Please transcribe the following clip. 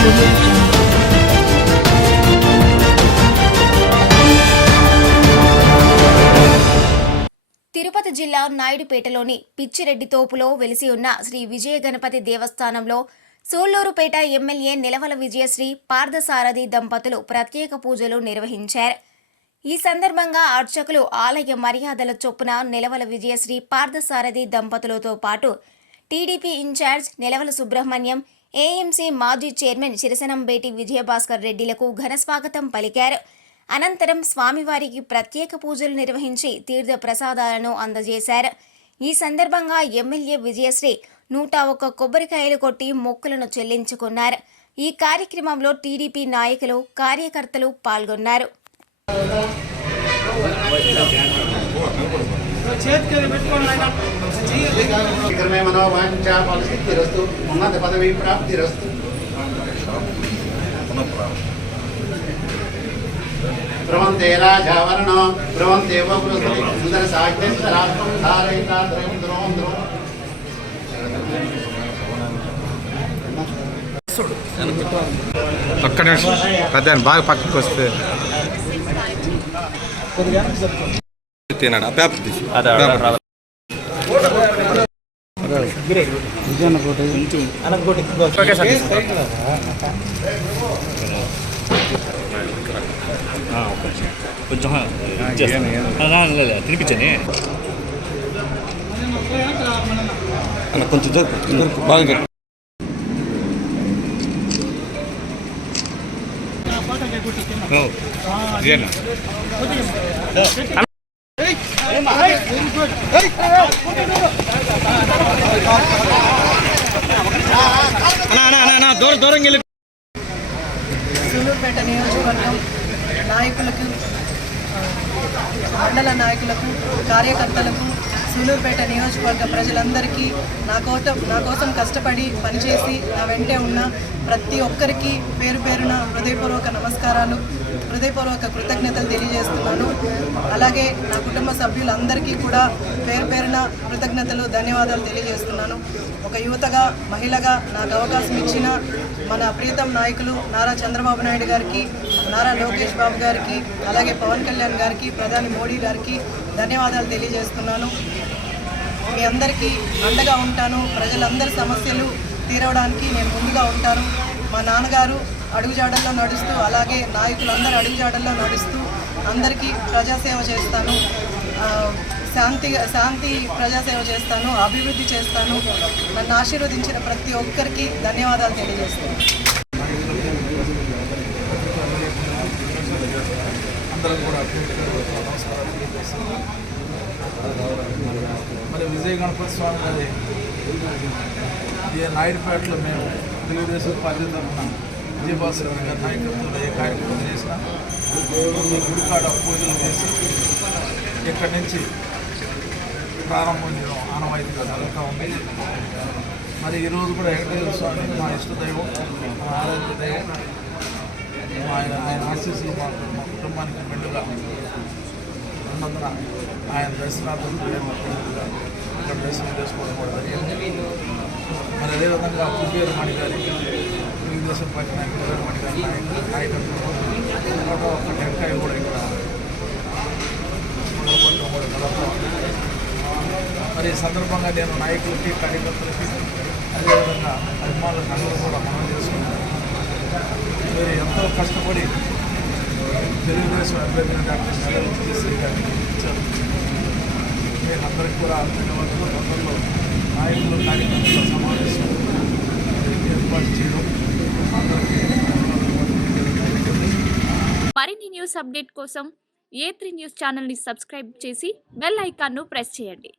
తిరుపతి జిల్లా నాయుడుపేటలోని పిచ్చిరెడ్డి తోపులో వెలిసి ఉన్న శ్రీ విజయ గణపతి దేవస్థానంలో సూళ్ళూరుపేట ఎమ్మెల్యే నిలవల విజయశ్రీ పార్థసారథి దంపతులు ప్రత్యేక పూజలు నిర్వహించారు. ఈ సందర్భంగా అర్చకులు ఆలయ మర్యాదల చొప్పున నిలవల విజయశ్రీ పార్థసారథి దంపతులతో పాటు TDP incharge Nilavala Subrahmanyam AMC మాజీ చైర్మన్ శిరసనంబేటి విజయభాస్కర్ రెడ్డిలకు ఘనస్వాగతం పలికారు. అనంతరం స్వామివారికి ప్రత్యేక పూజలు నిర్వహించి తీర్థ ప్రసాదాలను అందజేశారు. ఈ సందర్భంగా ఎమ్మెల్యే విజయశ్రీ నూట ఒక్క కొబ్బరికాయలు కొట్టి మొక్కులను చెల్లించుకున్నారు. ఈ కార్యక్రమంలో టీడీపీ నాయకులు కార్యకర్తలు పాల్గొన్నారు. విక్రమే మనోవాంఛా ఫలసిద్ధిరస్తు ఉన్నత పదవీ ప్రాప్తిరస్తు భ్రమంతే రాజావరణో భ్రమంతే బృహస్పతి సుందర సాగ్నేశ్వరాత్మం ధారయితా ద్రవం ద్రోం ద్రోం ఒక్క నిమిషం పెద్ద బాగా పక్కకి వస్తే. తినాడు కొంచెం తినిపించండి అన్న కొంచెం జరుపు జరుపు బాగా జరుపు ఇదేనా దూరం దూరం వెళ్ళి. సూలూరుపేట నియోజకవర్గం నాయకులకు మండల నాయకులకు కార్యకర్తలకు సూలూరుపేట నియోజకవర్గ ప్రజలందరికీ నా కోసం నా కోసం కష్టపడి పనిచేసి నా వెంటే ఉన్న ప్రతి ఒక్కరికి పేరు పేరున హృదయపూర్వక నమస్కారాలు. హృదయపూర్వక కృతజ్ఞతలు తెలియజేస్తున్నాను. అలాగే నా కుటుంబ సభ్యులందరికీ కూడా పేరు పేరున కృతజ్ఞతలు ధన్యవాదాలు తెలియజేస్తున్నాను. ఒక యువతగా మహిళగా నాకు అవకాశం ఇచ్చిన మన ప్రీతం నాయకులు నారా చంద్రబాబు నాయుడు గారికి నారా లోకేష్ బాబు గారికి అలాగే పవన్ కళ్యాణ్ గారికి ప్రధాని మోడీ గారికి ధన్యవాదాలు తెలియజేస్తున్నాను. మీ అందరికీ అండగా ఉంటాను. ప్రజలందరి సమస్యలు తీరవడానికి నేను ముందుగా ఉంటాను. మా నాన్నగారు అడుగుజాడల్లో నడుస్తూ అలాగే నాయకులందరూ అడుగుజాడల్లో నడుస్తూ అందరికీ ప్రజాసేవ చేస్తాను. శాంతి శాంతి ప్రజాసేవ చేస్తాను అభివృద్ధి చేస్తాను. నన్ను ఆశీర్వదించిన ప్రతి ఒక్కరికి ధన్యవాదాలు తెలియజేస్తాను. మరి విజయ గణపతి స్వామి గారి నాయుడుపేటలో మేము తెలుగుదేశం పార్టీ తరఫున విజయభాస్కర్ గారి నాయకత్వంలో ఏ కార్యక్రమం చేసినా ఈ గుడికాడ పూజలు చేసి ఇక్కడి నుంచి ప్రారంభం చేయడం ఆనవాయితీగా జరుగుతూ ఉంది. మరి ఈరోజు కూడా వెంకటేశ్వర స్వామి మా ఇష్టదైవం మా ఆరాధ్య దైవం ఆయన ఆయన ఆశీస్సులు మా మా కుటుంబానికి మెండుగా ఉన్నందున ఆయన దర్శనార్థం ఇక్కడ దర్శనం చేసుకోవడం కూడా జరిగింది. మరి అదేవిధంగా కుబేరు మణి గారి తెలుగుదేశం పార్టీ నాయకులు కుబేరు మణి గారి నాయకులు నాయకత్వం కూడా ఒక టెంకాయ కూడా ఇక్కడ మొదలుపెట్టడం కూడా జరుగుతూ ఉంది. మరి ఈ సందర్భంగా నేను నాయకులకి కార్యకర్తలకి అదేవిధంగా అభిమానులకు అందరూ కూడా మనం చేసుకుంటాను మీరు ఎంతో కష్టపడి తెలుగుదేశం అభ్యర్థిని డాక్టర్ సెలవు చేసి గారిని ఇచ్చారు మీరు అందరికీ కూడా ధన్యవాదాలు గతంలో నాయకులు కార్యకర్తల సమావేశం ఏర్పాటు చేయడం మరిన్ని న్యూస్ అప్డేట్ కోసం ఏ త్రీ న్యూస్ ఛానల్ని సబ్స్క్రైబ్ చేసి బెల్ ఐకాన్ను ప్రెస్ చేయండి.